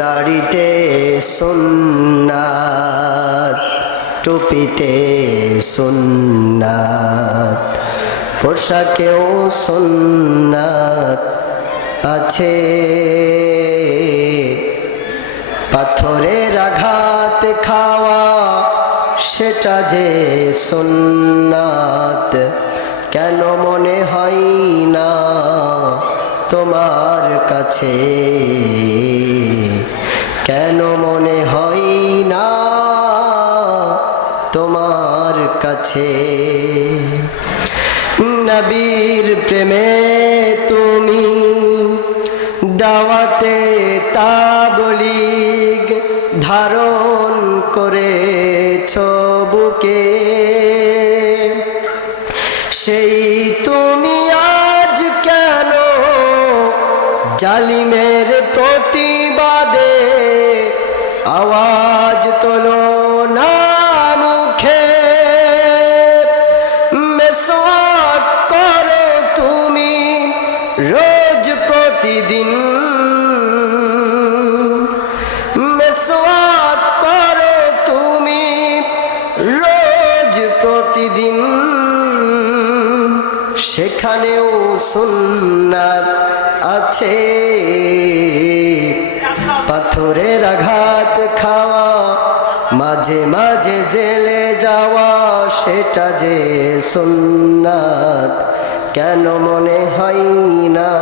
দাড়িতে সুন্নাত টুপিতে সুন্নাত পোশাকেও সুন্নাত আছে। পাথরের আঘাত খাওয়া, সেটা যে সুন্নাত কেন মনে হয় না তোমার কাছে কেন মনে হয় না তোমার কাছে? নবীর প্রেমে তুমি দাওয়াতে তাবলিগ ধারণ করেছ বুকে। সেই তুমি জালিমের প্রতিবাদে আওয়াজ তোলো না মুখে মেসওয়াক করো তুমি রোজ প্রতিদিন। মেসওয়াক তুমি রোজ প্রতিদিন। সেখানেও সুন্নাত আছে পাথরের আঘাত খাওয়া, মাঝে মাঝে জেলে যাওয়া, সেটা যে সুন্নাত, কেন মনে হয় না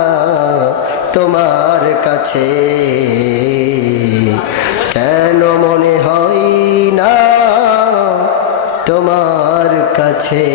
তোমার কাছে? কেন মনে হয় না তোমার কাছে?